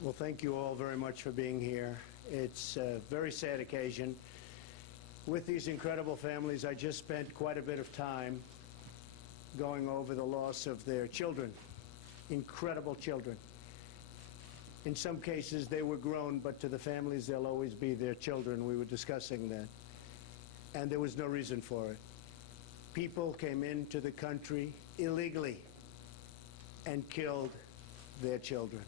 Well, thank you all very much for being here. It's a very sad occasion. With these incredible families, I just spent quite a bit of time going over the loss of their children, incredible children. In some cases, they were grown, but to the families, they'll always be their children. We were discussing that. And there was no reason for it. People came into the country illegally and killed their children.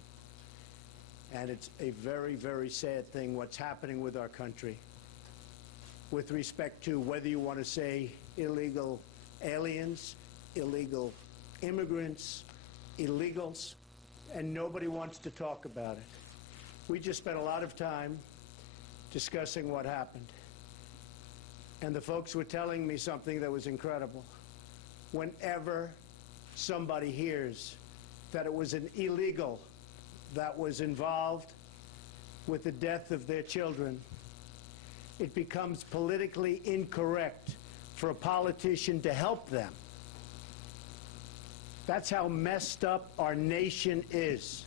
And it's a very, very sad thing what's happening with our country with respect to whether you want to say illegal aliens, illegal immigrants, illegals, and nobody wants to talk about it. We just spent a lot of time discussing what happened. And the folks were telling me something that was incredible. Whenever somebody hears that it was an illegal that was involved with the death of their children, it becomes politically incorrect for a politician to help them. That's how messed up our nation is.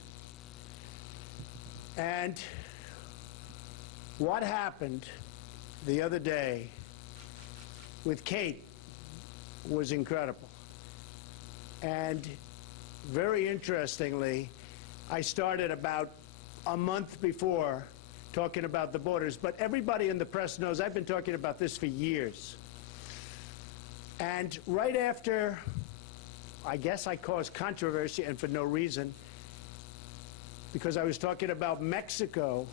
And what happened the other day with Kate was incredible. And very interestingly, I started about a month before talking about the borders, but everybody in the press knows I've been talking about this for years. And right after, I guess I caused controversy, and for no reason, because I was talking about Mexico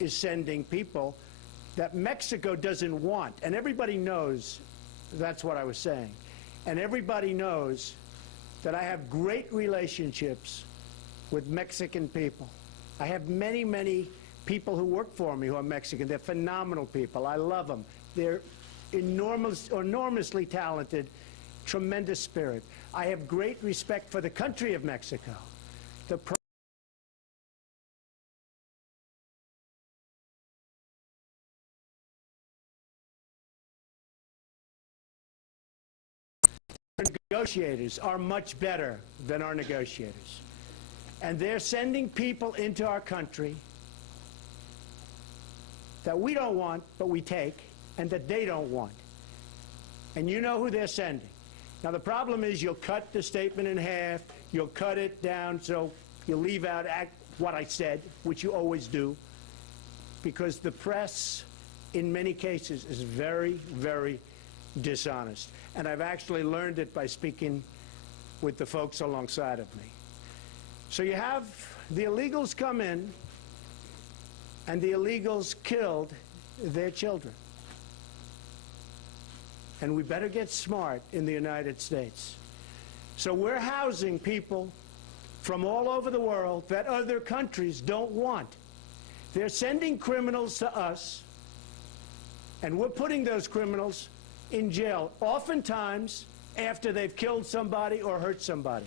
is sending people that Mexico doesn't want, and everybody knows that's what I was saying. And everybody knows that I have great relationships with Mexican people. I have many, many people who work for me who are Mexican. They're phenomenal people. I love them. They're enormously talented, tremendous spirit. I have great respect for the country of Mexico. The negotiators are much better than our negotiators. And they're sending people into our country that we don't want, but we take, and that they don't want. And you know who they're sending. Now, the problem is you'll cut the statement in half, you'll cut it down, so you'll leave out what I said, which you always do, because the press, in many cases, is very, very dishonest. And I've actually learned it by speaking with the folks alongside of me. So you have the illegals come in, and the illegals killed their children. And we better get smart in the United States. So we're housing people from all over the world that other countries don't want. They're sending criminals to us, and we're putting those criminals in jail, oftentimes after they've killed somebody or hurt somebody.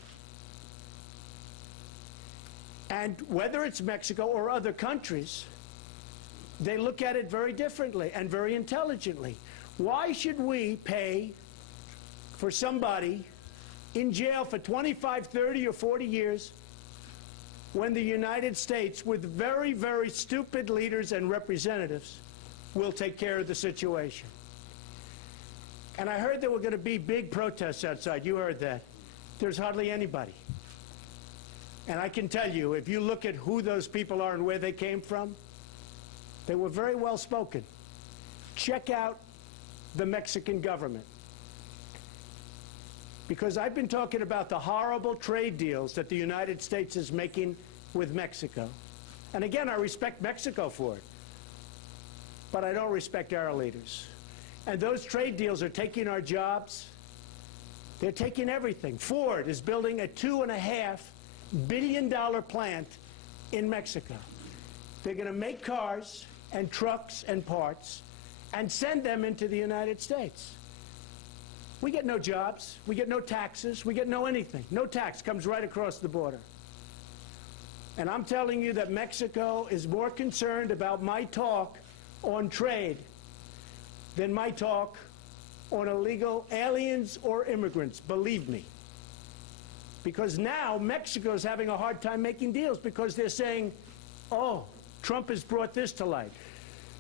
And whether it's Mexico or other countries, they look at it very differently and very intelligently. Why should we pay for somebody in jail for 25, 30, or 40 years when the United States, with very, very stupid leaders and representatives, will take care of the situation? And I heard there were going to be big protests outside. You heard that. There's hardly anybody. And I can tell you, if you look at who those people are and where they came from, they were very well spoken. Check out the Mexican government. Because I've been talking about the horrible trade deals that the United States is making with Mexico. And again, I respect Mexico for it. But I don't respect our leaders. And those trade deals are taking our jobs. They're taking everything. Ford is building a $2.5 billion plant in Mexico. They're going to make cars and trucks and parts and send them into the United States. We get no jobs. We get no taxes. We get no anything. No tax comes right across the border. And I'm telling you that Mexico is more concerned about my talk on trade than my talk on illegal aliens or immigrants, believe me. Because now Mexico is having a hard time making deals because they're saying, oh, Trump has brought this to light.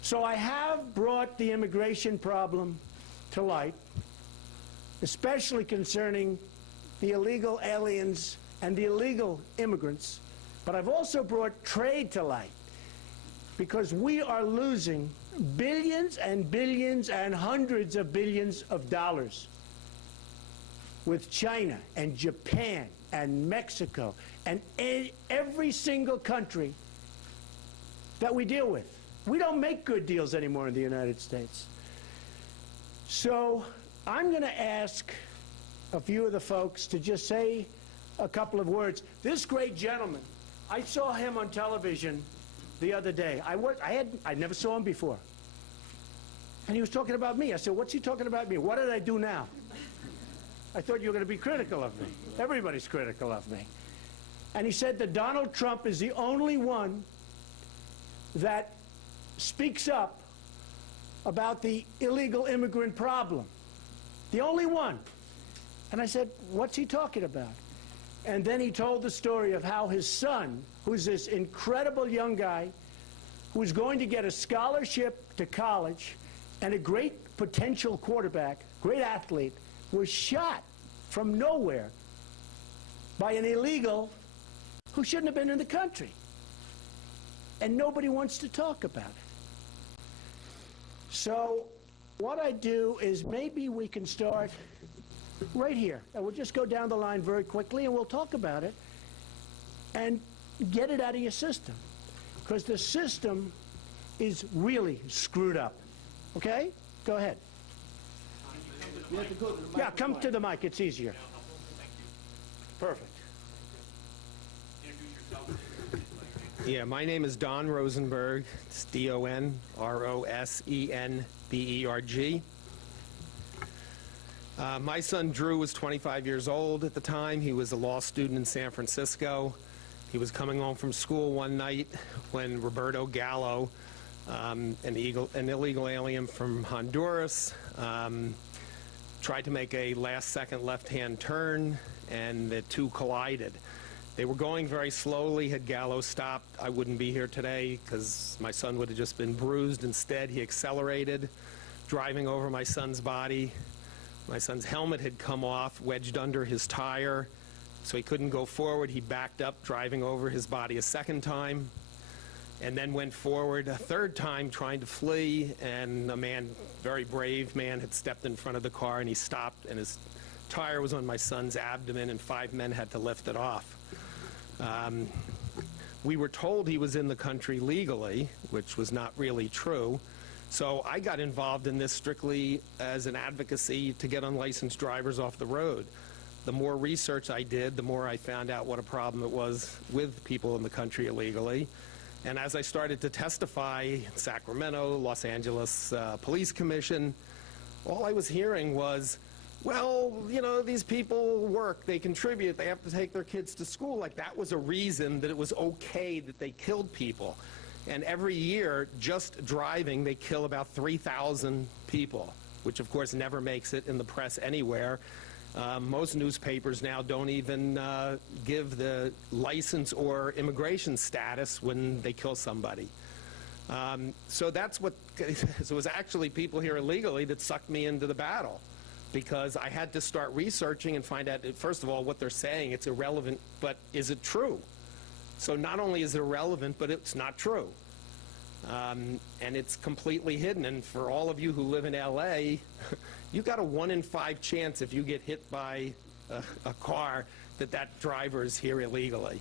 So I have brought the immigration problem to light, especially concerning the illegal aliens and the illegal immigrants. But I've also brought trade to light, because we are losing billions and billions and hundreds of billions of dollars with China and Japan and Mexico and every single country that we deal with. We don't make good deals anymore in the United States. So I'm going to ask a few of the folks to just say a couple of words. This great gentleman, I saw him on television the other day. I never saw him before. And he was talking about me. I said, what's he talking about me? What did I do now? I thought you were going to be critical of me. Everybody's critical of me. And he said that Donald Trump is the only one that speaks up about the illegal immigrant problem. The only one. And I said, what's he talking about? And then he told the story of how his son, who's this incredible young guy, who's going to get a scholarship to college and a great potential quarterback, great athlete, was shot from nowhere by an illegal who shouldn't have been in the country. And nobody wants to talk about it. So what I do is maybe we can start right here. And we'll just go down the line very quickly and we'll talk about it and get it out of your system. Because the system is really screwed up. Okay? Go ahead. Yeah, come to the mic. It's easier. Perfect. Yeah, my name is Don Rosenberg. It's D-O-N-R-O-S-E-N-B-E-R-G. My son Drew was 25 years old at the time. He was a law student in San Francisco. He was coming home from school one night when Roberto Gallo, an illegal alien from Honduras, tried to make a last-second left-hand turn, and the two collided. They were going very slowly. Had Gallo stopped, I wouldn't be here today because my son would have just been bruised. Instead, he accelerated, driving over my son's body. My son's helmet had come off, wedged under his tire, so he couldn't go forward. He backed up, driving over his body a second time, and then went forward a third time, trying to flee, and a man, very brave man, had stepped in front of the car, and he stopped, and his tire was on my son's abdomen, and 5 men had to lift it off. We were told he was in the country legally, which was not really true. So I got involved in this strictly as an advocacy to get unlicensed drivers off the road. The more research I did, the more I found out what a problem it was with people in the country illegally. And as I started to testify, Sacramento, Los Angeles Police Commission, all I was hearing was, well, you know, these people work, they contribute, they have to take their kids to school. Like that was a reason that it was okay that they killed people. And every year, just driving, they kill about 3,000 people, which of course never makes it in the press anywhere. Most newspapers now don't even give the license or immigration status when they kill somebody. So that's what, so it was actually people here illegally that sucked me into the battle, because I had to start researching and find out, first of all, what they're saying. It's irrelevant, but is it true? So not only is it irrelevant, but it's not true. And it's completely hidden. And for all of you who live in LA, you've got a 1 in 5 chance if you get hit by a car that driver is here illegally.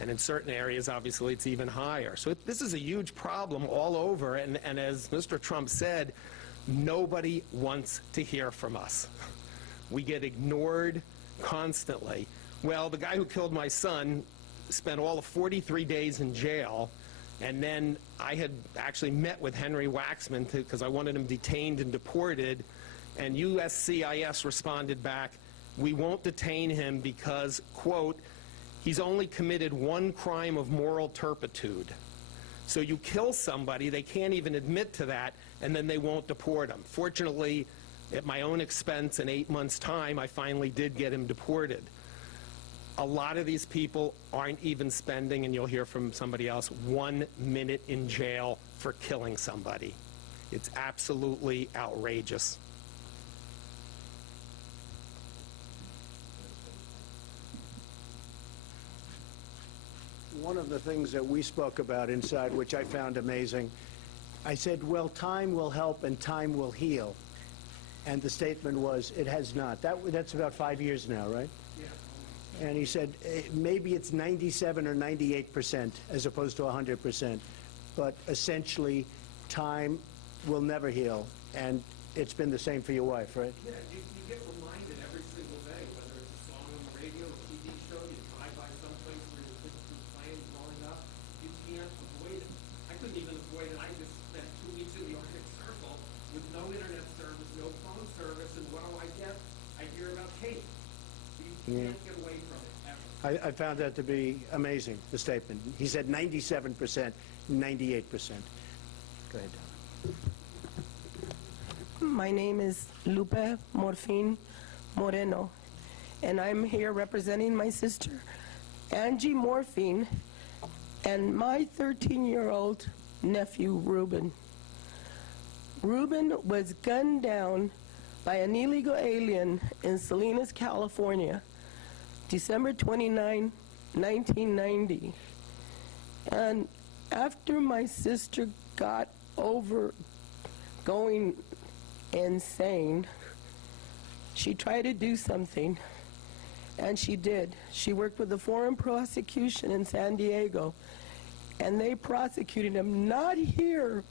And in certain areas, obviously, it's even higher. So this is a huge problem all over. And as Mr. Trump said, nobody wants to hear from us. We get ignored constantly. Well, the guy who killed my son spent all of 43 days in jail, and then I had actually met with Henry Waxman because I wanted him detained and deported, and USCIS responded back, we won't detain him because, quote, he's only committed 1 crime of moral turpitude. So you kill somebody, they can't even admit to that, and then they won't deport him. Fortunately, at my own expense in 8 months' time, I finally did get him deported. A lot of these people aren't even spending, and you'll hear from somebody else, 1 minute in jail for killing somebody. It's absolutely outrageous. One of the things that we spoke about inside, which I found amazing, I said, well, time will help and time will heal. And the statement was, it has not. That's about 5 years now, right? Yeah. And he said, maybe it's 97 or 98% as opposed to 100%. But essentially, time will never heal. And it's been the same for your wife, right? Yeah, you get reminded every single day, whether it's a song on the radio, a TV show, you drive by someplace where your kids were playing growing up, you can't avoid it. I couldn't even avoid it. I just spent 2 weeks in the Arctic Circle with no internet service, no phone service, and what do I get? I hear about hate. You can't get away from it, ever. I found that to be amazing, the statement. He said 97%, 98%. Go ahead, Donna. My name is Lupe Morphine Moreno, and I'm here representing my sister, Angie Morphine, and my 13-year-old nephew, Ruben. Ruben was gunned down by an illegal alien in Salinas, California, December 29, 1990. And after my sister got over going insane, she tried to do something, and she did. She worked with the foreign prosecution in San Diego, and they prosecuted him, not here,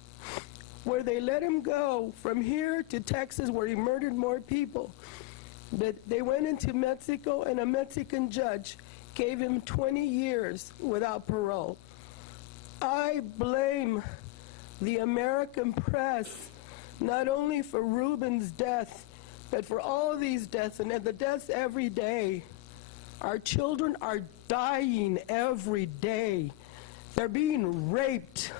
where they let him go from here to Texas, where he murdered more people. But they went into Mexico, and a Mexican judge gave him 20 years without parole. I blame the American press, not only for Ruben's death, but for all of these deaths, and the deaths every day. Our children are dying every day. They're being raped.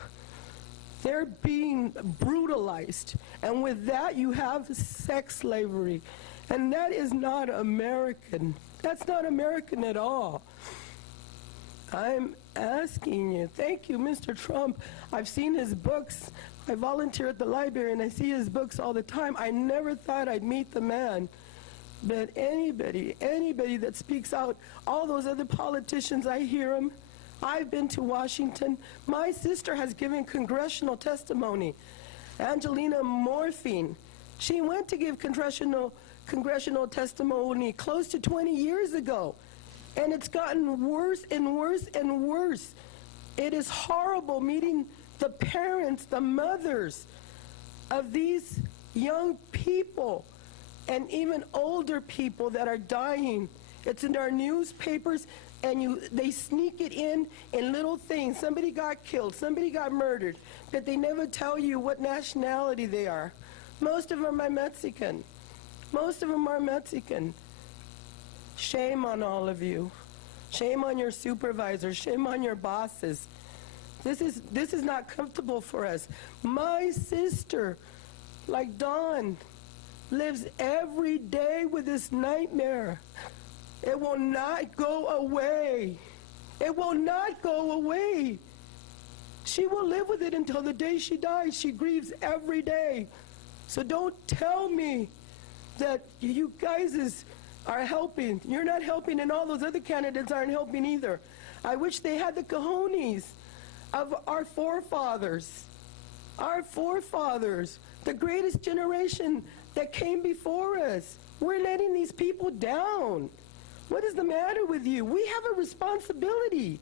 They're being brutalized. And with that, you have sex slavery. And that is not American. That's not American at all. I'm asking you, thank you, Mr. Trump. I've seen his books. I volunteer at the library, and I see his books all the time. I never thought I'd meet the man. But anybody that speaks out, all those other politicians, I hear them. I've been to Washington. My sister has given congressional testimony. Angelina Morphine. She went to give congressional testimony close to 20 years ago. And it's gotten worse and worse and worse. It is horrible meeting the parents, the mothers of these young people and even older people that are dying. It's in our newspapers, and they sneak it in little things. Somebody got killed, somebody got murdered, but they never tell you what nationality they are. Most of them are Mexican. Most of them are Mexican. Shame on all of you. Shame on your supervisors. Shame on your bosses. This is not comfortable for us. My sister, like Dawn, lives every day with this nightmare. It will not go away. It will not go away. She will live with it until the day she dies. She grieves every day. So don't tell me that you guys are helping. You're not helping, and all those other candidates aren't helping either. I wish they had the cojones of our forefathers. Our forefathers, the greatest generation that came before us. We're letting these people down. What is the matter with you? We have a responsibility,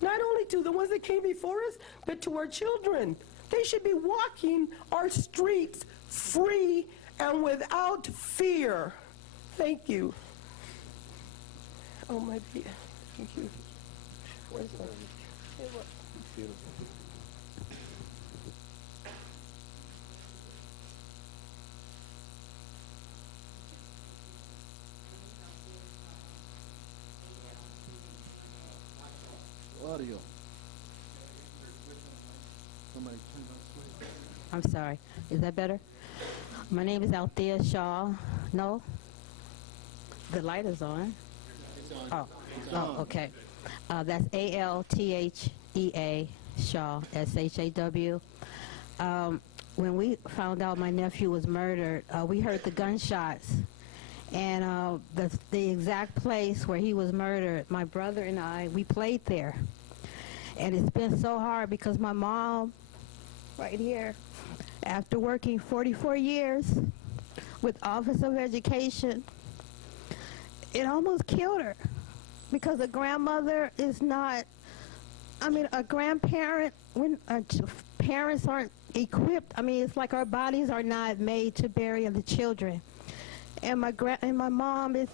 not only to the ones that came before us, but to our children. They should be walking our streets free and without fear. Thank you. Oh, my dear. Thank you. Where's my... Beautiful. Audio. I'm sorry. Is that better? My name is Althea Shah. No? The light is on. Oh. Oh, okay. That's Althea Shah, SHAW. When we found out my nephew was murdered, we heard the gunshots. And the exact place where he was murdered, my brother and I, we played there. And it's been so hard because my mom, right here, after working 44 years with Office of Education, it almost killed her because a grandmother is not, a grandparent, when parents aren't equipped, it's like our bodies are not made to bury the children. And my mom, it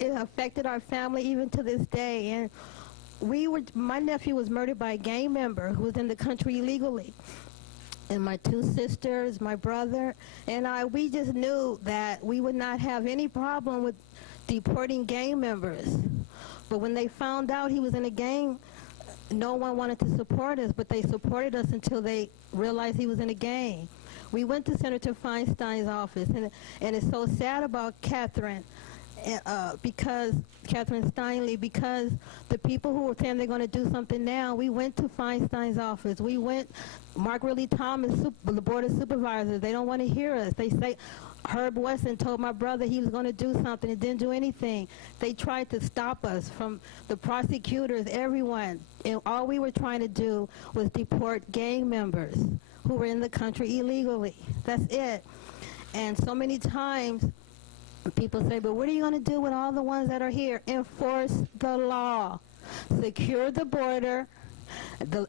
affected our family even to this day. And my nephew was murdered by a gang member who was in the country illegally. And my two sisters, my brother, and we just knew that we would not have any problem with deporting gang members. But when they found out he was in a gang, no one wanted to support us, but they supported us until they realized he was in a gang. We went to Senator Feinstein's office, and it's so sad about Catherine Steinle, because the people who were saying they're going to do something now, we went to Feinstein's office. We went, Mark Riley Thomas, the Board of Supervisors, they don't want to hear us. They say, Herb Wesson told my brother he was going to do something and didn't do anything. They tried to stop us from the prosecutors, everyone. And all we were trying to do was deport gang members who were in the country illegally. That's it. And so many times people say, but what are you going to do with all the ones that are here? Enforce the law. Secure the border.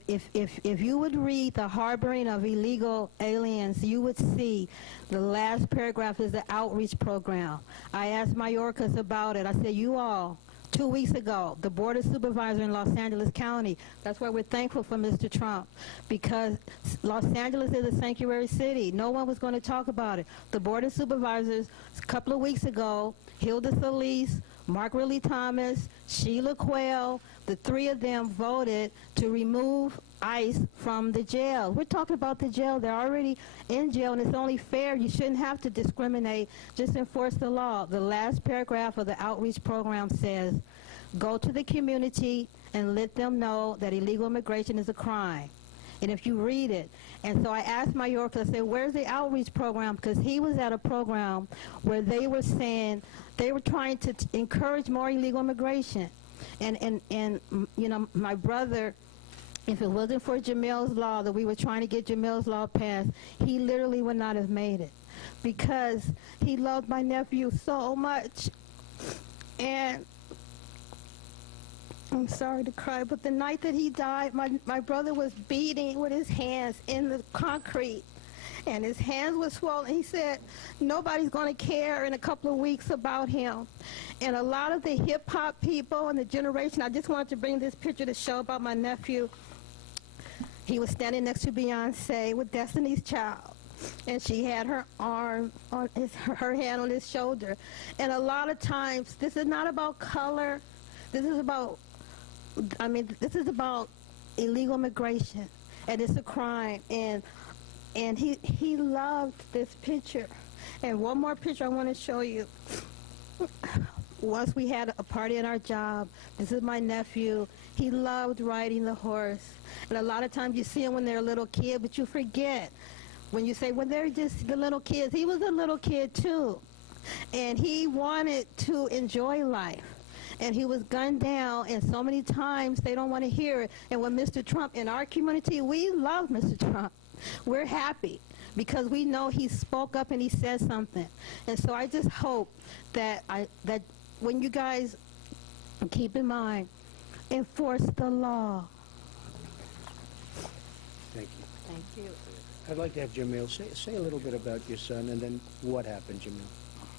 If you would read the harboring of illegal aliens, you would see the last paragraph is the outreach program. I asked Mayorkas about it. I said, you all, 2 weeks ago, the Board of Supervisors in Los Angeles County, that's why we're thankful for Mr. Trump, because Los Angeles is a sanctuary city. No one was going to talk about it. The Board of Supervisors, a couple of weeks ago, Hilda Solis, Mark Riley Thomas, Sheila Quayle, the three of them voted to remove ICE from the jail. We're talking about the jail. They're already in jail, and it's only fair. You shouldn't have to discriminate. Just enforce the law. The last paragraph of the outreach program says, go to the community and let them know that illegal immigration is a crime. And if you read it, and so I asked Mayorkas, I said, where's the outreach program? Because he was at a program where they were saying they were trying to encourage more illegal immigration. And you know, my brother, if it wasn't for Jamil's law, that we were trying to get Jamil's law passed, he literally would not have made it, because he loved my nephew so much. And I'm sorry to cry, but the night that he died, my brother was beating with his hands in the concrete, and his hands were swollen. He said, nobody's going to care in a couple of weeks about him. And a lot of the hip-hop people and the generation, I just wanted to bring this picture to show about my nephew. He was standing next to Beyonce with Destiny's Child, and she had her arm on her hand on his shoulder. And a lot of times, this is not about color. This is about, this is about illegal immigration, and it's a crime. And he loved this picture. And one more picture I want to show you. Once we had a party at our job. This is my nephew. He loved riding the horse. And a lot of times you see him when they're a little kid, but you forget. When you say, when they're just the little kids, he was a little kid too. And he wanted to enjoy life. And he was gunned down, and so many times they don't want to hear it. And when Mr. Trump, in our community, we love Mr. Trump. We're happy because we know he spoke up and he said something. And so I just hope that that when you guys keep in mind, enforce the law. Thank you. Thank you. I'd like to have Jamil say a little bit about your son and then what happened, Jamil,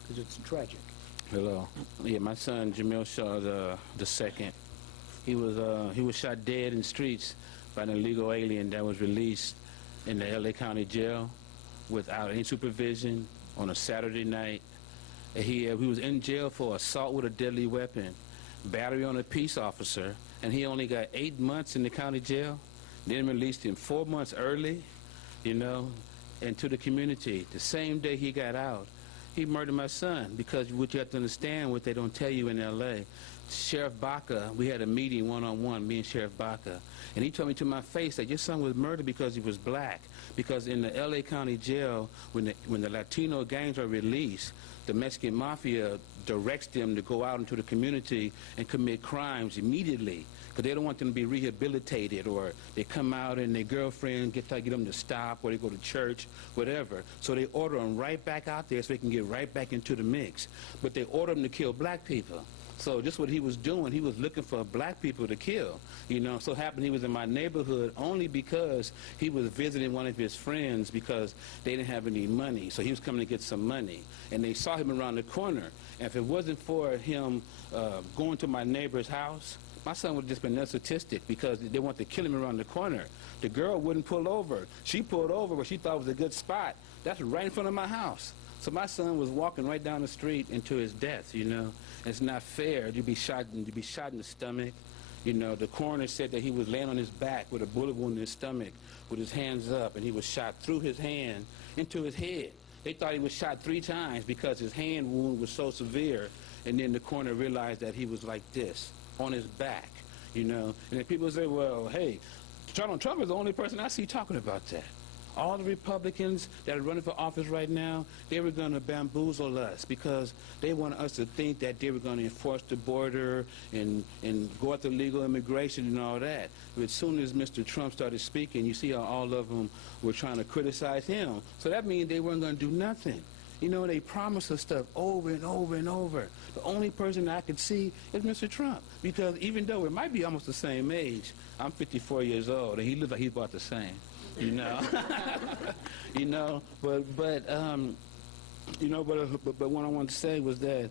because it's tragic. Hello. Yeah, my son Jamil Char, the second. He was shot dead in the streets by an illegal alien that was released in the LA County Jail without any supervision on a Saturday night. He was in jail for assault with a deadly weapon, battery on a peace officer, and he only got 8 months in the county jail. Then released him 4 months early, you know, into the community. The same day he got out, He murdered my son because what you have to understand, what they don't tell you in L.A., Sheriff Baca, we had a meeting one-on-one, me and Sheriff Baca, and he told me to my face that your son was murdered because he was black. Because in the L.A. County Jail, when the Latino gangs are released, the Mexican Mafia directs them to go out into the community and commit crimes immediately, because they don't want them to be rehabilitated, or they come out and their girlfriend get them to stop, or they go to church, whatever. So they order them right back out there so they can get right back into the mix. But they order them to kill black people. So just what he was doing, he was looking for black people to kill. You know, so happened he was in my neighborhood only because he was visiting one of his friends because they didn't have any money. So he was coming to get some money. And they saw him around the corner. And if it wasn't for him going to my neighbor's house, my son would have just been narcissistic because they wanted to kill him around the corner. The girl wouldn't pull over. She pulled over where she thought was a good spot. That's right in front of my house. So my son was walking right down the street into his death, you know. It's not fair. You'd be shot in the stomach. You know, the coroner said that he was laying on his back with a bullet wound in his stomach with his hands up, and he was shot through his hand into his head. They thought he was shot 3 times because his hand wound was so severe, and then the coroner realized that he was like this, on his back, you know. And then people say, well, hey, Donald Trump is the only person I see talking about that. All the Republicans that are running for office right now, they were going to bamboozle us because they want us to think that they were going to enforce the border and go after legal immigration and all that. But as soon as Mr. Trump started speaking, you see how all of them were trying to criticize him. So that means they weren't going to do nothing. You know, they promised us stuff over and over and over. The only person that I could see is Mr. Trump, because even though we might be almost the same age, I'm 54 years old, and he looks like he's about the same. You know, you know, but what I wanted to say was that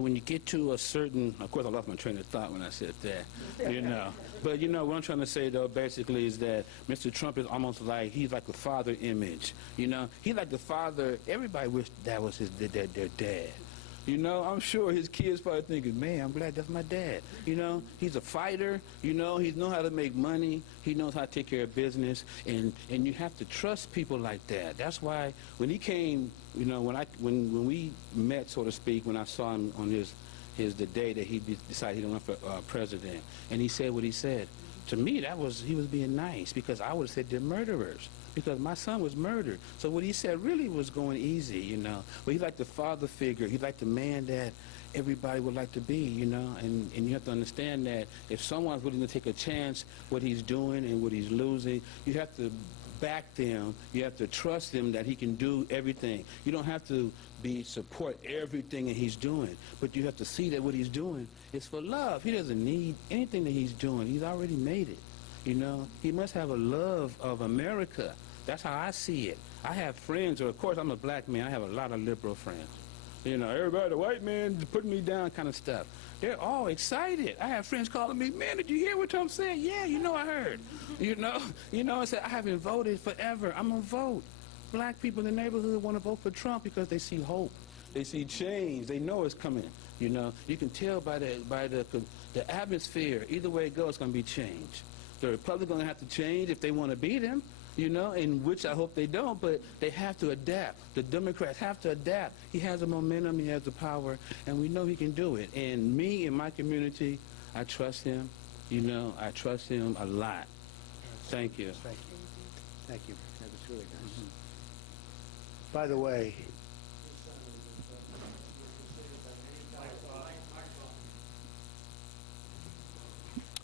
when you get to a certain, of course I lost my train of thought when I said that, you know, but you know what I'm trying to say though basically is that Mr. Trump is almost like, he's like the father image, you know, he's like the father. Everybody wished that was their dad. You know, I'm sure his kids probably thinking, man, I'm glad that's my dad. You know, he's a fighter. You know, he knows how to make money. He knows how to take care of business. And you have to trust people like that. That's why when he came, you know, when we met, so to speak, when I saw him on the day that he decided he didn't run for president, and he said what he said, to me, he was being nice, because I would have said they're murderers, because my son was murdered. So what he said really was going easy, you know. But he's like the father figure. He's like the man that everybody would like to be, you know. And you have to understand that if someone's willing to take a chance what he's doing and what he's losing, you have to back them. You have to trust him that he can do everything. You don't have to support everything that he's doing, but you have to see that what he's doing is for love. He doesn't need anything that he's doing. He's already made it. You know, he must have a love of America. That's how I see it. I have friends, or of course I'm a black man, I have a lot of liberal friends. You know, everybody, the white man putting me down kind of stuff. They're all excited. I have friends calling me, man, did you hear what Trump said? Yeah, you know I heard. You know, I said, I haven't voted forever. I'm going to vote. Black people in the neighborhood want to vote for Trump because they see hope. They see change. They know it's coming. You know, you can tell by the atmosphere. Either way it goes, it's going to be change. The Republicans are going to have to change if they want to beat him, you know, in which I hope they don't, but they have to adapt. The Democrats have to adapt. He has the momentum, he has the power, and we know he can do it. And me and my community, I trust him. You know, I trust him a lot. Thank you. Thank you. Thank you. That was really nice. By the way,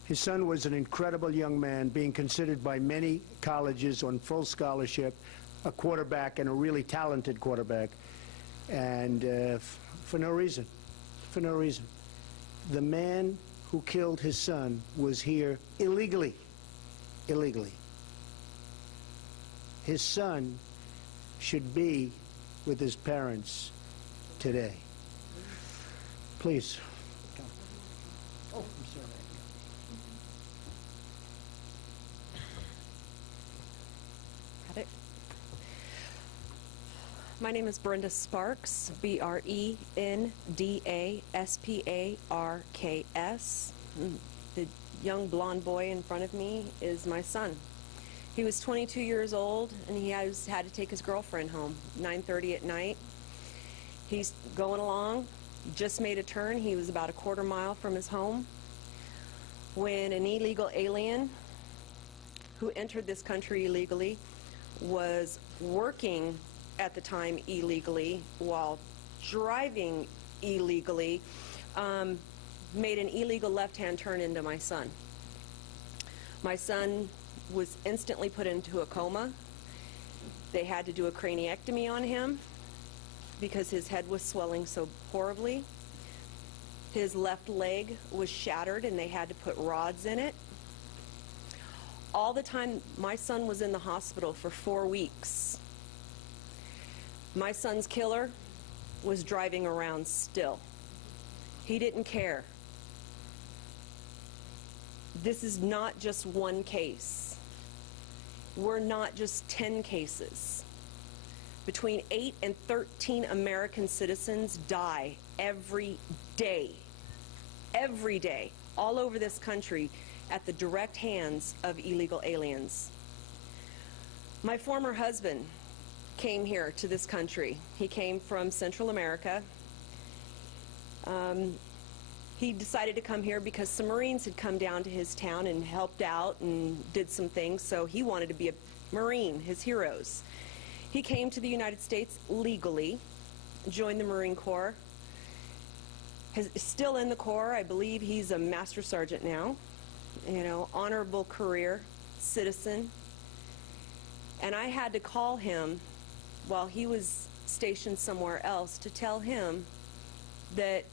his son was an incredible young man, being considered by many colleges on full scholarship, a quarterback, and a really talented quarterback, and for no reason. For no reason. The man who killed his son was here illegally. Illegally. His son should be with his parents today. Please. Oh, I'm sorry. Got it. My name is Brenda Sparks, BRENDASPARKS. The young blonde boy in front of me is my son. He was 22 years old, and he had to take his girlfriend home, 9:30 at night. He's going along, just made a turn. He was about a quarter mile from his home when an illegal alien who entered this country illegally, was working at the time illegally while driving illegally, made an illegal left-hand turn into my son. My son was instantly put into a coma. They had to do a craniectomy on him because his head was swelling so horribly. His left leg was shattered and they had to put rods in it. All the time, my son was in the hospital for 4 weeks. My son's killer was driving around still. He didn't care. This is not just one case. We're not just 10 cases. Between 8 and 13 American citizens die every day, all over this country, at the direct hands of illegal aliens. My former husband came here to this country. He came from Central America. He decided to come here because some Marines had come down to his town and helped out and did some things, so he wanted to be a Marine, his heroes. He came to the United States legally, joined the Marine Corps, is still in the Corps. I believe he's a Master Sergeant now. You know, honorable career, citizen. And I had to call him while he was stationed somewhere else to tell him that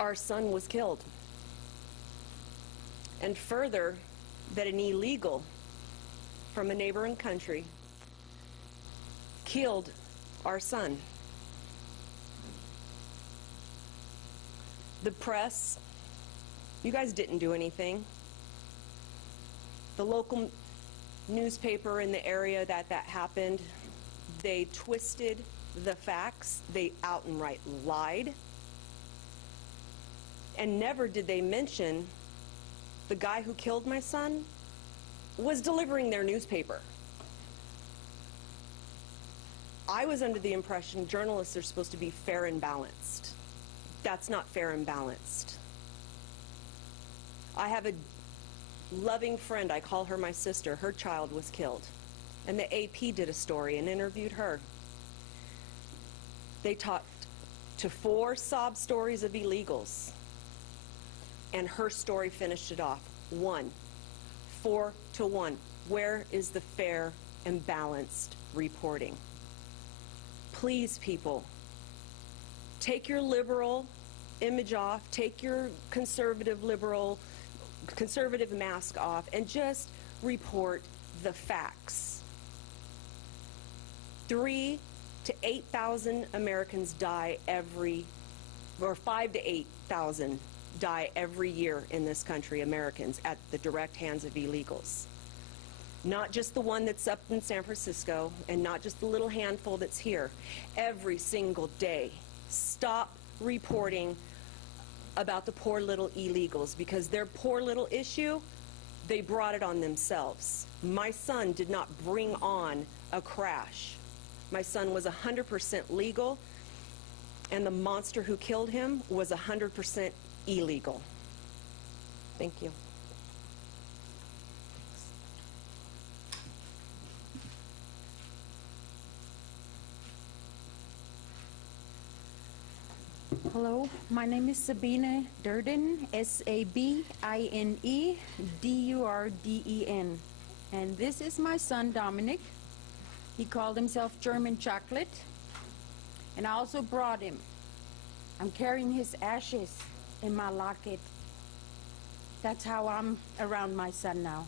our son was killed. And further, that an illegal from a neighboring country killed our son. The press, you guys didn't do anything. The local newspaper in the area that happened, they twisted the facts. They outright lied. And never did they mention the guy who killed my son was delivering their newspaper. I was under the impression journalists are supposed to be fair and balanced. That's not fair and balanced. I have a loving friend, I call her my sister. Her child was killed. And the AP did a story and interviewed her. They talked to 4 sob stories of illegals. And her story finished it off. 4 to 1. Where is the fair and balanced reporting? Please, people, take your liberal image off, take your conservative mask off, and just report the facts. 3,000 to 8,000 Americans die or 5,000 to 8,000 die every year in this country, Americans, at the direct hands of illegals. Not just the one that's up in San Francisco, and not just the little handful that's here. Every single day. Stop reporting about the poor little illegals, because their poor little issue, they brought it on themselves. My son did not bring on a crash. My son was 100% legal, and the monster who killed him was 100% illegal. Thank you. Hello, my name is Sabine Durden, S-A-B-I-N-E-D-U-R-D-E-N. And this is my son, Dominic. He called himself German Chocolate. And I also brought him. I'm carrying his ashes in my locket. That's how I'm around my son now.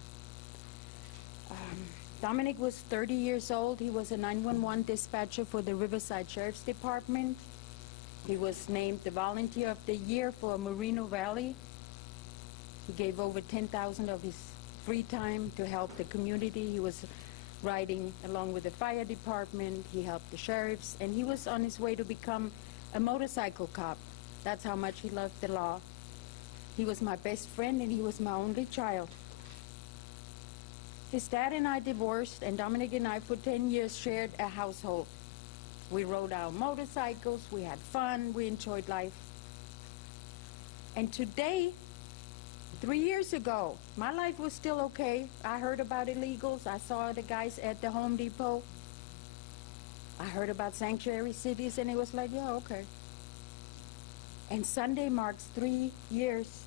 Dominic was 30 years old. He was a 911 dispatcher for the Riverside Sheriff's Department. He was named the Volunteer of the Year for Moreno Valley. He gave over 10,000 of his free time to help the community. He was riding along with the fire department. He helped the sheriffs, and he was on his way to become a motorcycle cop. That's how much he loved the law. He was my best friend, and he was my only child. His dad and I divorced, and Dominic and I for 10 years shared a household. We rode our motorcycles, we had fun, we enjoyed life. And today, 3 years ago, my life was still okay. I heard about illegals. I saw the guys at the Home Depot. I heard about sanctuary cities, and it was like, yeah, okay. And Sunday marks 3 years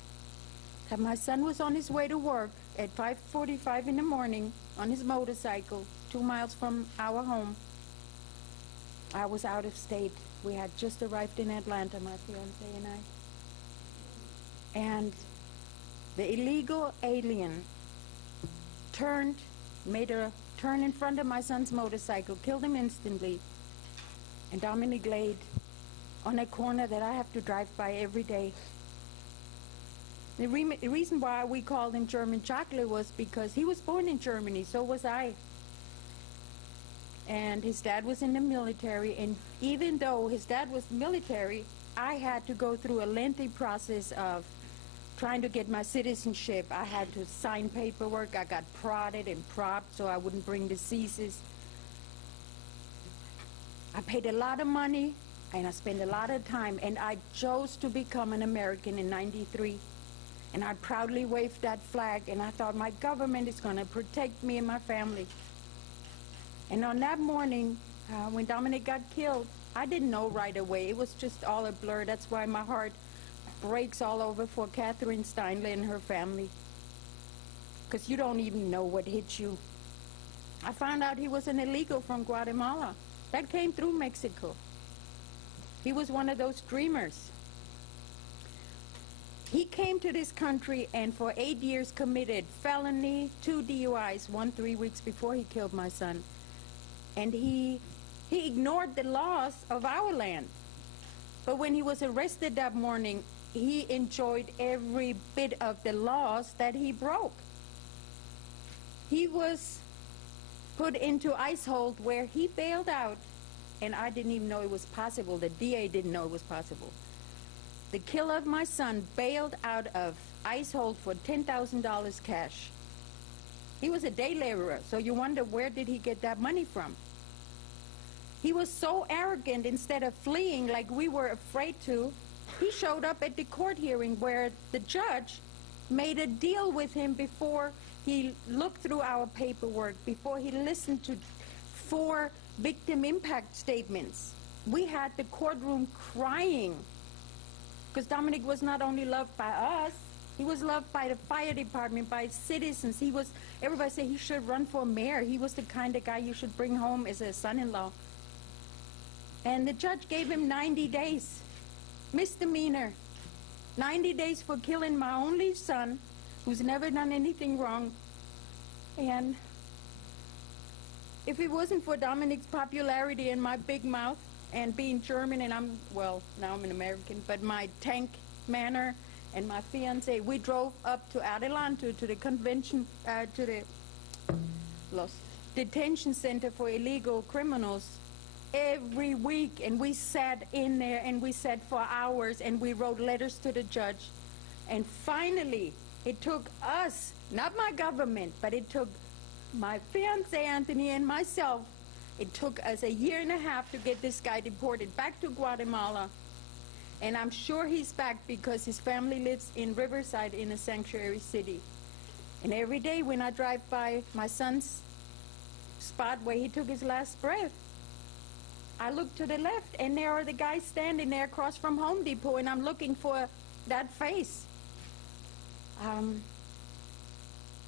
that my son was on his way to work at 5:45 in the morning on his motorcycle, 2 miles from our home. I was out of state. We had just arrived in Atlanta, my fiance and I. And the illegal alien made a turn in front of my son's motorcycle, killed him instantly, and Dominic laid on a corner that I have to drive by every day. The reason why we called him German chocolate was because he was born in Germany, so was I. And his dad was in the military, and even though his dad was military, I had to go through a lengthy process of trying to get my citizenship. I had to sign paperwork. I got prodded and propped so I wouldn't bring diseases. I paid a lot of money, and I spent a lot of time, and I chose to become an American in '93. And I proudly waved that flag, and I thought my government is going to protect me and my family. And on that morning, when Dominic got killed, I didn't know right away. It was just all a blur. That's why my heart breaks all over for Catherine Steinle and her family, because you don't even know what hit you. I found out he was an illegal from Guatemala. That came through Mexico. He was one of those dreamers. He came to this country and for 8 years committed felony, 2 DUIs, 1 3 weeks before he killed my son. And he ignored the laws of our land. But when he was arrested that morning, he enjoyed every bit of the laws that he broke. He was put into ICE hold where he bailed out, and I didn't even know it was possible. The DA didn't know it was possible. The killer of my son bailed out of ICE hold for $10,000 cash. He was a day laborer, so you wonder where did he get that money from? He was so arrogant, instead of fleeing like we were afraid to, he showed up at the court hearing where the judge made a deal with him before he looked through our paperwork, before he listened to 4 victim impact statements. We had the courtroom crying because Dominic was not only loved by us, he was loved by the fire department, by citizens. Everybody said he should run for mayor. He was the kind of guy you should bring home as a son-in-law. And the judge gave him 90 days. Misdemeanor. 90 days for killing my only son, who's never done anything wrong. And if it wasn't for Dominic's popularity and my big mouth and being German, and now I'm an American, but my tank manner and my fiance, we drove up to Adelanto to the convention, to the detention center for illegal criminals every week, and we sat in there and we sat for hours and we wrote letters to the judge. And finally, it took us, not my government, but it took my fiance Anthony and myself, it took us 1.5 years to get this guy deported back to Guatemala. And I'm sure he's back because his family lives in Riverside in a sanctuary city. And every day when I drive by my son's spot where he took his last breath, I look to the left, and there are the guys standing there across from Home Depot, and I'm looking for that face.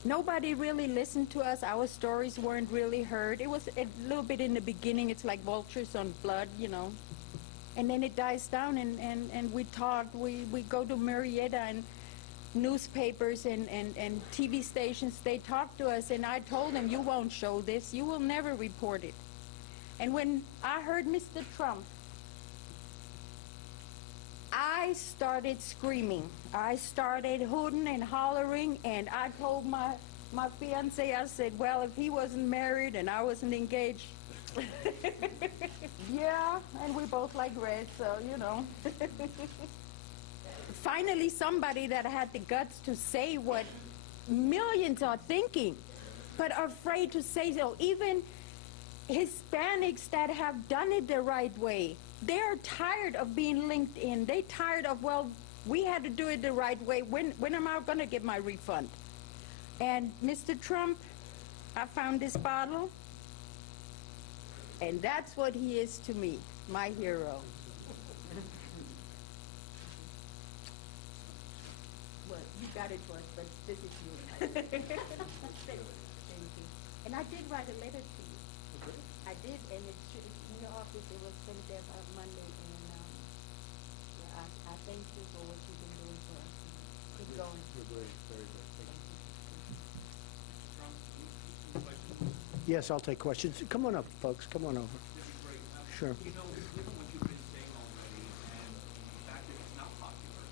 Nobody really listened to us. Our stories weren't really heard. It was a little bit in the beginning. It's like vultures on blood, you know. And then it dies down, and we talk. We go to Murrieta, and newspapers and TV stations, they talk to us, and I told them, you won't show this. You will never report it. And when I heard Mr. Trump, I started screaming. I started hooting and hollering, and I told my fiance, I said, well, if he wasn't married and I wasn't engaged, yeah, and we both like red, so, you know. Finally, somebody that had the guts to say what millions are thinking, but are afraid to say so. Even Hispanics that have done it the right way, they're tired of being linked in. They're tired of, well, we had to do it the right way. When am I going to get my refund? And Mr. Trump, I found this bottle, and that's what he is to me, my hero. Well, you got it first, but this is you. Thank you. And I did write a letter to you. I did, and it's in your office. It was sent there by Monday, and yeah, I thank you for what you've been doing for us. Keep going. You're great, very good. Thank you. Yes, I'll take questions. Come on up, folks. Come on over. Sure. You know, given what you've been saying already, and the fact that it's not popular.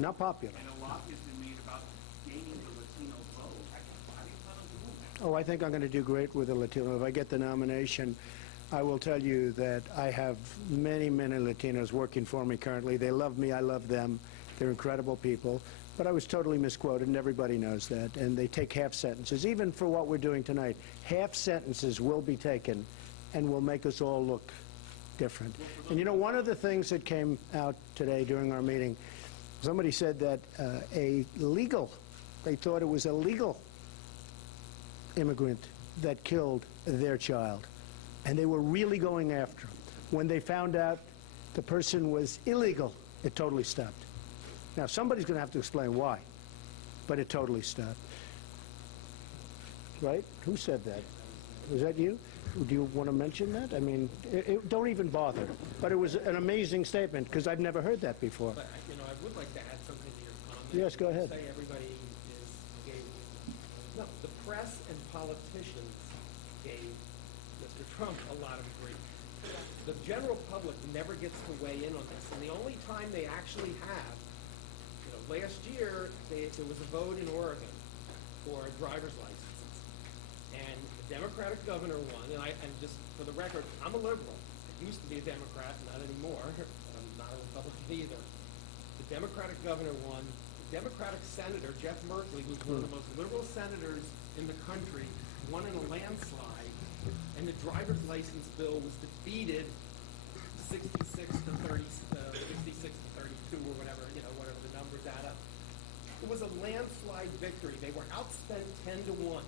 Not popular. And a lot has been made about gaining the Latino vote. How do you plan on doing that? Oh, I think I'm going to do great with the Latino. If I get the nomination, I will tell you that I have many, many Latinos working for me currently. They love me. I love them. They're incredible people. But I was totally misquoted, and everybody knows that. And they take half sentences. Even for what we're doing tonight, half sentences will be taken and will make us all look different. And you know, one of the things that came out today during our meeting, somebody said that they thought it was a legal immigrant that killed their child. And they were really going after him. When they found out the person was illegal, it totally stopped. Now, somebody's going to have to explain why, but it totally stopped. Right? Who said that? Was that you? Do you want to mention that? I mean, don't even bother. But it was an amazing statement, because I've never heard that before. But, you know, I would like to add something to your comment. Yes, go ahead. Say everybody gave, no, the press and politicians gave Mr. Trump a lot of grief. The general public never gets to weigh in on this, and the only time they actually have, you know, last year there was a vote in Oregon for driver's licenses, and the Democratic governor won. And just for the record, I'm a liberal. I used to be a Democrat, not anymore. I'm not a Republican either. The Democratic governor won. The Democratic senator, Jeff Merkley, who's one of the most liberal senators in the country, won in a landslide. And the driver's license bill was defeated 66 to 32 or whatever, you know, whatever the numbers add up. It was a landslide victory. They were outspent 10 to 1.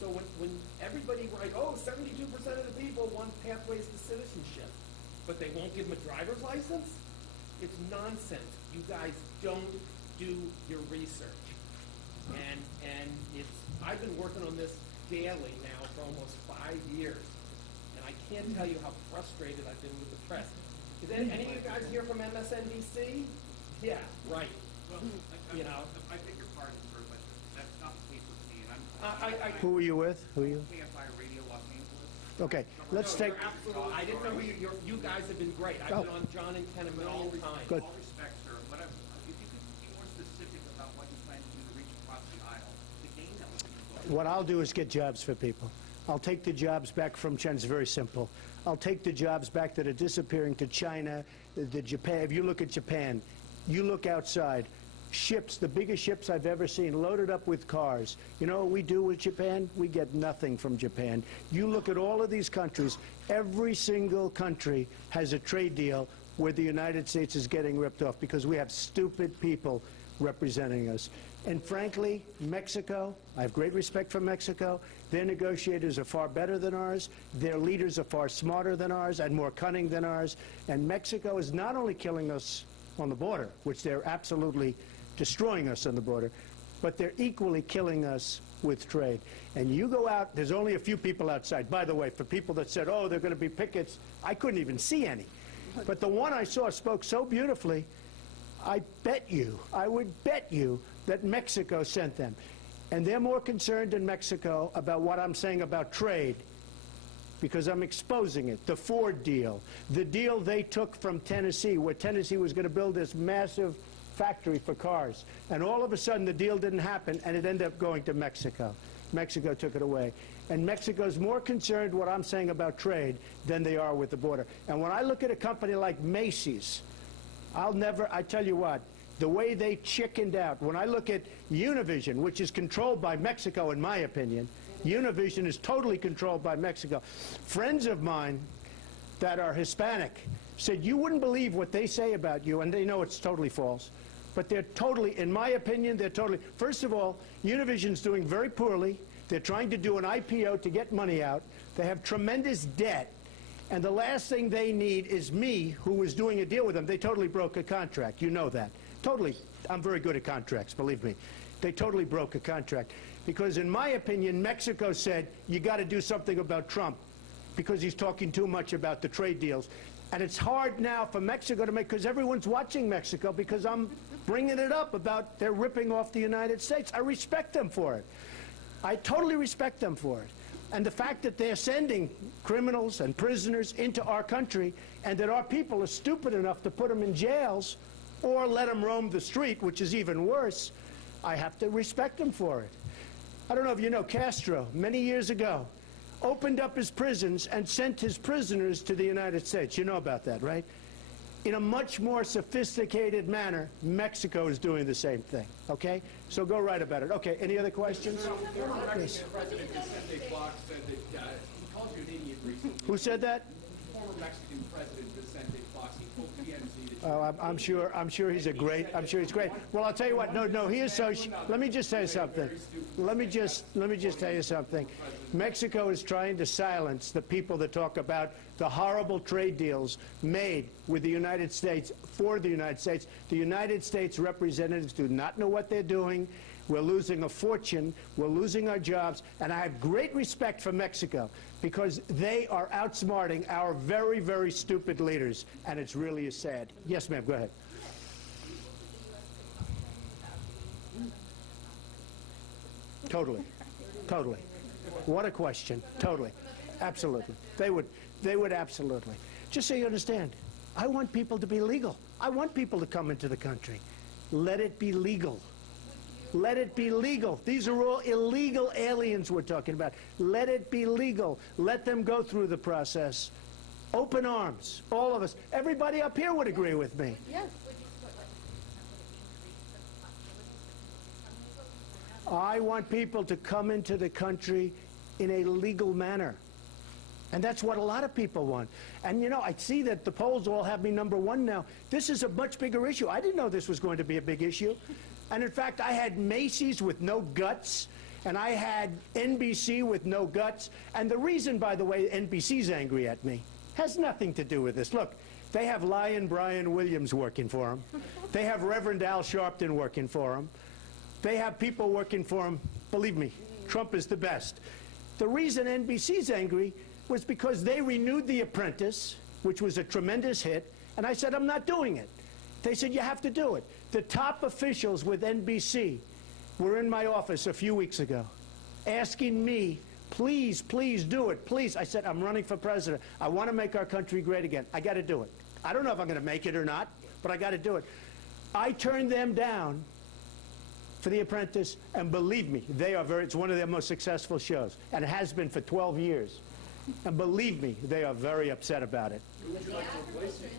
So when everybody writes, oh, 72% of the people want pathways to citizenship, but they won't give them a driver's license, it's nonsense. You guys don't do your research. And I've been working on this daily now for almost 5 years, and I can't tell you how frustrated I've been with the press. Is any of you guys here from MSNBC? Yeah, right. Well, you know, I think you're pardoned, sir, but that's not the case with me. And Who are you with? Who are you? KFI Radio Los Angeles. Okay, let's take... Absolutely. I didn't know you guys have been great. I've been on John and Ken a million times. Good. All respect, sir, but if you could be more specific about what you plan to do to reach across the aisle to gain that Latino vote. What I'll do is get jobs for people. I'll take the jobs back from China. It's very simple. I'll take the jobs back that are disappearing to China, Japan. If you look at Japan, you look outside, ships, the biggest ships I've ever seen, loaded up with cars. You know what we do with Japan? We get nothing from Japan. You look at all of these countries, every single country has a trade deal where the United States is getting ripped off because we have stupid people representing us. And frankly, Mexico, I have great respect for Mexico. Their negotiators are far better than ours. Their leaders are far smarter than ours and more cunning than ours. And Mexico is not only killing us on the border, which they're absolutely destroying us on the border, but they're equally killing us with trade. And you go out, there's only a few people outside. By the way, for people that said, oh, they're going to be pickets, I couldn't even see any. But the one I saw spoke so beautifully, I would bet you that Mexico sent them. And they're more concerned in Mexico about what I'm saying about trade, because I'm exposing it. The Ford deal, the deal they took from Tennessee, where Tennessee was going to build this massive factory for cars. And all of a sudden, the deal didn't happen, and it ended up going to Mexico. Mexico took it away. And Mexico's more concerned what I'm saying about trade than they are with the border. And when I look at a company like Macy's, I tell you what, the way they chickened out. When I look at Univision, which is controlled by Mexico, in my opinion, Univision is totally controlled by Mexico. Friends of mine that are Hispanic said you wouldn't believe what they say about you, and they know it's totally false. But they're totally, in my opinion, they're totally, first of all, Univision's doing very poorly. They're trying to do an IPO to get money out. They have tremendous debt. And the last thing they need is me, who was doing a deal with them. They totally broke a contract. You know that. Totally. I'm very good at contracts, believe me. They totally broke a contract. Because in my opinion, Mexico said, you got to do something about Trump because he's talking too much about the trade deals. And it's hard now for Mexico to make, because everyone's watching Mexico, because I'm bringing it up about they're ripping off the United States. I respect them for it. I totally respect them for it. And the fact that they're sending criminals and prisoners into our country, and that our people are stupid enough to put them in jails or let them roam the street, which is even worse, I have to respect them for it. I don't know if you know, Castro, many years ago, opened up his prisons and sent his prisoners to the United States. You know about that, right? In a much more sophisticated manner, Mexico is doing the same thing, okay? So go right about it. Okay, any other questions? Yes. President Vicente Fox said that he called you an idiot recently. Who said that? Former Mexican President Vicente Fox. He told TMZ that Oh, I'm sure he's a great. I'm sure he's great. Well, I'll tell you what. No, he is so. Let me just tell you something. Let me just tell you something. Mexico is trying to silence the people that talk about the horrible trade deals made with the United States for the United States. The United States representatives do not know what they're doing. We're losing a fortune. We're losing our jobs. And I have great respect for Mexico because they are outsmarting our very, very stupid leaders. And it's really sad. Yes, ma'am, go ahead. Totally. Totally. What a question. Totally. Absolutely. They would absolutely. Just so you understand, I want people to be legal. I want people to come into the country. Let it be legal. Let it be legal. These are all illegal aliens we're talking about. Let it be legal. Let them go through the process. Open arms, all of us. Everybody up here would agree with me. Yes. I want people to come into the country in a legal manner. And that's what a lot of people want. And, you know, I see that the polls all have me #1 now. This is a much bigger issue. I didn't know this was going to be a big issue. And, in fact, I had Macy's with no guts, and I had NBC with no guts. And the reason, by the way, NBC's angry at me has nothing to do with this. Look, they have Lion Brian Williams working for them. They have Reverend Al Sharpton working for them. They have people working for them. Believe me, Trump is the best. The reason NBC's angry was because they renewed The Apprentice, which was a tremendous hit, and I said, I'm not doing it. They said, you have to do it. The top officials with NBC were in my office a few weeks ago asking me, please, please do it, please. I said, I'm running for president. I want to make our country great again. I got to do it. I don't know if I'm going to make it or not, but I got to do it. I turned them down for The Apprentice, and believe me, it's one of their most successful shows, and it has been for 12 years. And believe me, they are very upset about it. would you like to replace it?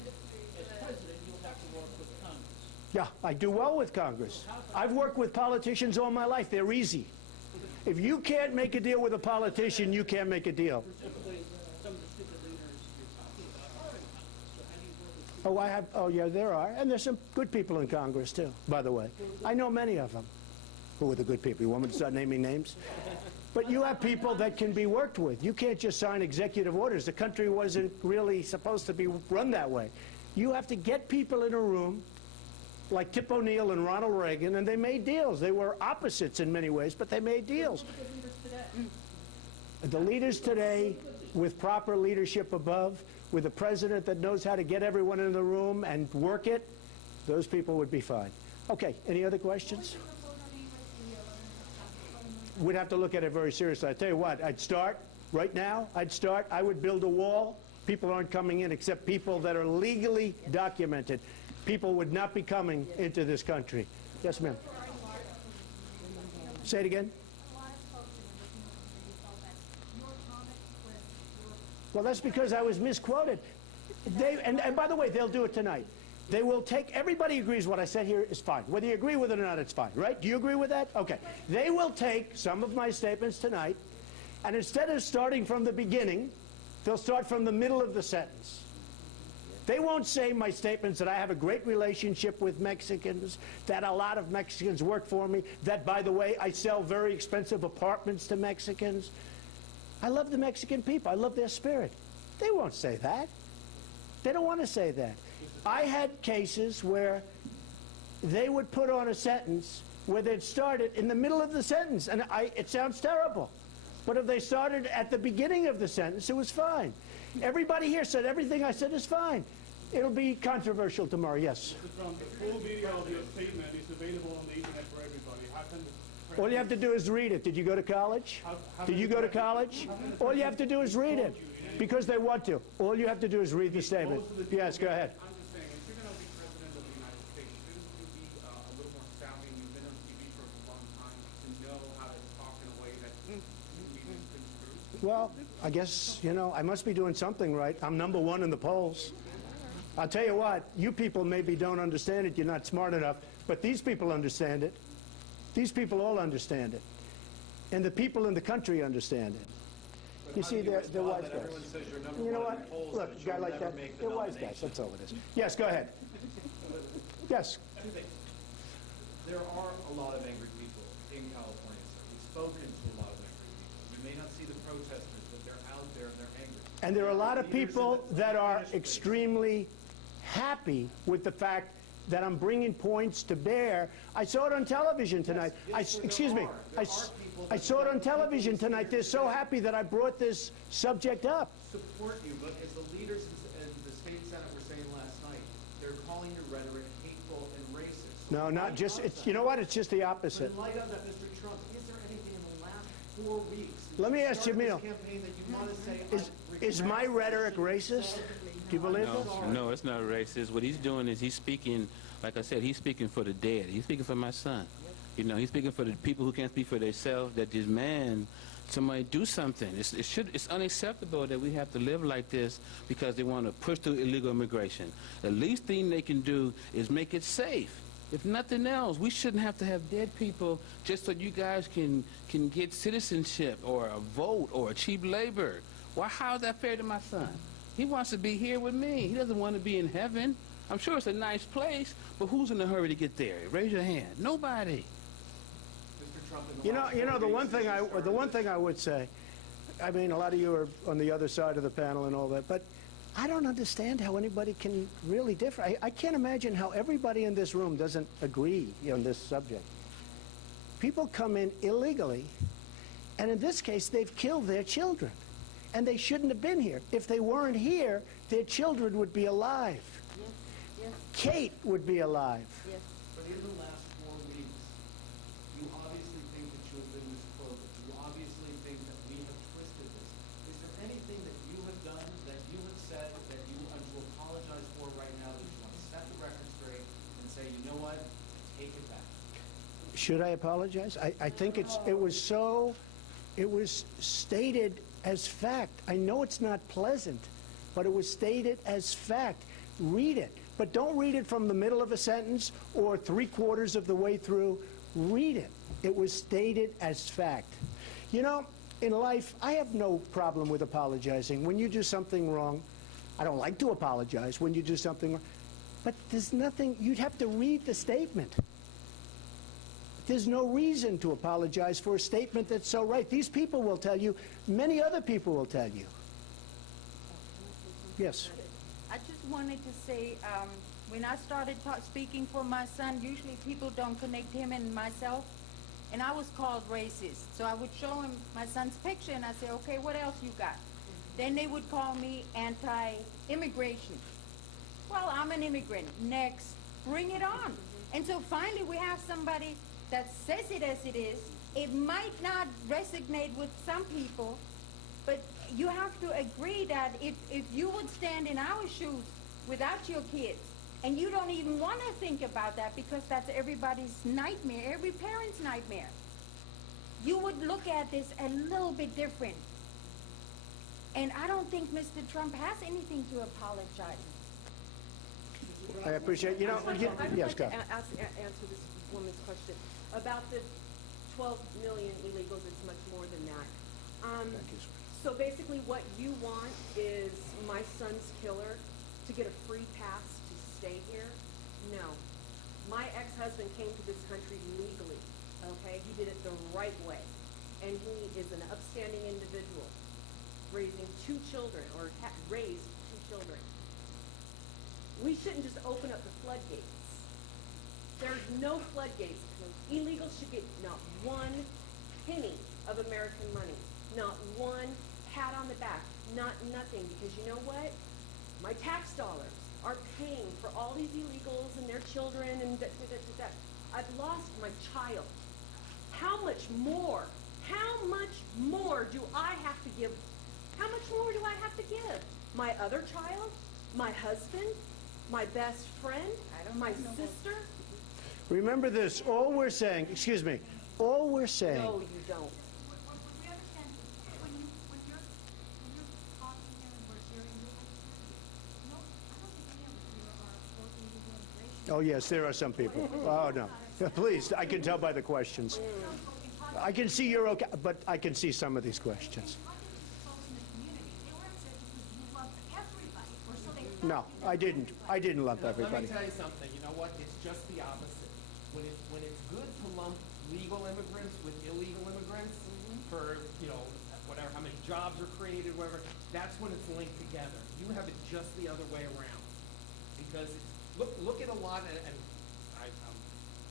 As president, you'll have to work with Congress. Yeah, I do well with Congress. I've worked with politicians all my life. They're easy. If you can't make a deal with a politician, you can't make a deal. Specifically, some of the stupid leaders you're talking about. So how do you work with people? Oh, I have. Oh, yeah, there are. And there's some good people in Congress, too, by the way. I know many of them. Who are the good people? You want me to start naming names? But you have people that can be worked with. You can't just sign executive orders. The country wasn't really supposed to be run that way. You have to get people in a room, like Tip O'Neill and Ronald Reagan, and they made deals. They were opposites in many ways, but they made deals. The leaders today, with proper leadership above, with a president that knows how to get everyone in the room and work it, those people would be fine. Okay, any other questions? We'd have to look at it very seriously. I tell you what, I'd start right now. I would build a wall. People aren't coming in except people that are legally documented. People would not be coming into this country. Yes, ma'am. Say it again. Well, that's because I was misquoted. And by the way, they'll do it tonight. They will take, everybody agrees what I said here is fine. Whether you agree with it or not, it's fine, right? Do you agree with that? Okay. They will take some of my statements tonight, And instead of starting from the beginning, they'll start from the middle of the sentence. They won't say my statements that I have a great relationship with Mexicans, that a lot of Mexicans work for me, that, by the way, I sell very expensive apartments to Mexicans. I love the Mexican people. I love their spirit. They won't say that. They don't want to say that. I had cases where they would put on a sentence where they'd started in the middle of the sentence, and it sounds terrible. But if they started at the beginning of the sentence, it was fine. Everybody here said everything I said is fine. It'll be controversial tomorrow, yes. Mr. Trump, the full video of your statement is available on the internet for everybody. How can the All you have to do is read it. Did you go to college? Did you go to college? All you have to do is read it, because they want to. All you have to do is read the statement. Yes, go ahead. I'm just saying, if you're going to be president of the United States, shouldn't you be a little more savvy? You've been on TV for a long time to know how to talk in a way that you can construe. Well, I guess, you know, I must be doing something right. I'm #1 in the polls. I'll tell you what, you people maybe don't understand it. You're not smart enough. But these people understand it. These people all understand it. And the people in the country understand it. You see, they're wise guys. You know what? Look, a guy like that, they're wise guys. That's all it is. Yes, go ahead. Yes. There are a lot of angry people in California, sir. We've spoken to a lot of angry people. You may not see the protesters, but they're out there and they're angry. And there are a lot of people that are extremely happy with the fact that I'm bringing points to bear. I saw it on television tonight. Excuse me. I saw it on television tonight. They're so happy that I brought this subject up. Support you, but as the leaders in the state senate were saying last night, they're calling your rhetoric hateful and racist. No, not just. It's, you know what? It's just the opposite. But in light of that, Mr. Trump, is there anything in the last 4 weeks? Let me ask Jamil. Is my rhetoric racist? Do you believe this? No, it's not racist. What he's doing is he's speaking, like I said, he's speaking for the dead. He's speaking for my son. You know, he's speaking for the people who can't speak for themselves, that this man, somebody do something. It's unacceptable that we have to live like this because they want to push through illegal immigration. The least thing they can do is make it safe. If nothing else, we shouldn't have to have dead people just so you guys can get citizenship or a vote or cheap labor. Why, how is that fair to my son? He wants to be here with me. He doesn't want to be in heaven. I'm sure it's a nice place, but who's in a hurry to get there? Raise your hand. Nobody. You know, the one thing I would say, I mean, a lot of you are on the other side of the panel and all that, but I don't understand how anybody can really differ. I can't imagine how everybody in this room doesn't agree on this subject. People come in illegally, and in this case, they've killed their children, and they shouldn't have been here. If they weren't here, their children would be alive. Yes, yes. Kate would be alive. Yes. But in the last 4 weeks, you obviously think that you have been misquoted. You obviously think that we have twisted this. Is there anything that you have done, that you have said, that you want to apologize for right now, that you want to set the record straight and say, you know what, take it back? Should I apologize? I think it was stated as fact. I know it's not pleasant, but it was stated as fact. Read it. But don't read it from the middle of a sentence or 3/4 of the way through. Read it. It was stated as fact. You know, in life, I have no problem with apologizing. When you do something wrong, I don't like to apologize when you do something wrong. But there's nothing, you'd have to read the statement. There's no reason to apologize for a statement that's so right. These people will tell you, many other people will tell you. Yes. I just wanted to say, when I started speaking for my son, usually people don't connect him and myself, and I was called racist. So I would show him my son's picture, and I say, okay, what else you got? Then they would call me anti-immigration. Well, I'm an immigrant. Next, bring it on. And so finally we have somebody that says it as it is. It might not resonate with some people, but you have to agree that if you would stand in our shoes without your kids, and you don't even want to think about that because that's everybody's nightmare, every parent's nightmare, you would look at this a little bit different. And I don't think Mr. Trump has anything to apologize. I appreciate, you know, yes, go. I'd like to answer this woman's question. About the 12 million illegals, it's much more than that. So basically what you want is my son's killer to get a free pass to stay here? No. My ex-husband came to this country legally, okay? He did it the right way. And he is an upstanding individual, raising two children, or raised two children. We shouldn't just open up the floodgates. There's no floodgates. Illegals should get not one penny of American money, not one pat on the back, not nothing, because you know what? My tax dollars are paying for all these illegals and their children and that. I've lost my child. How much more do I have to give? How much more do I have to give? My other child? My husband? My best friend? My sister? Remember this, all we're saying, excuse me, all we're saying. No, you don't. We understand when you're talking here and we're hearing you, no, I don't think any of us here are opposing illegal immigration. Oh, yes, there are some people. Oh, no. Please, I can tell by the questions. I can see you're okay, but I can see some of these questions. No, I didn't. I didn't lump everybody. Let me tell you something. You know what? It's just the opposite. When it's good to lump legal immigrants with illegal immigrants for, you know, whatever, how many jobs are created, whatever, that's when it's linked together. You have it just the other way around. Because look at a lot, and I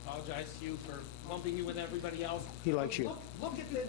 apologize to you for lumping you with everybody else. He likes you. Look at the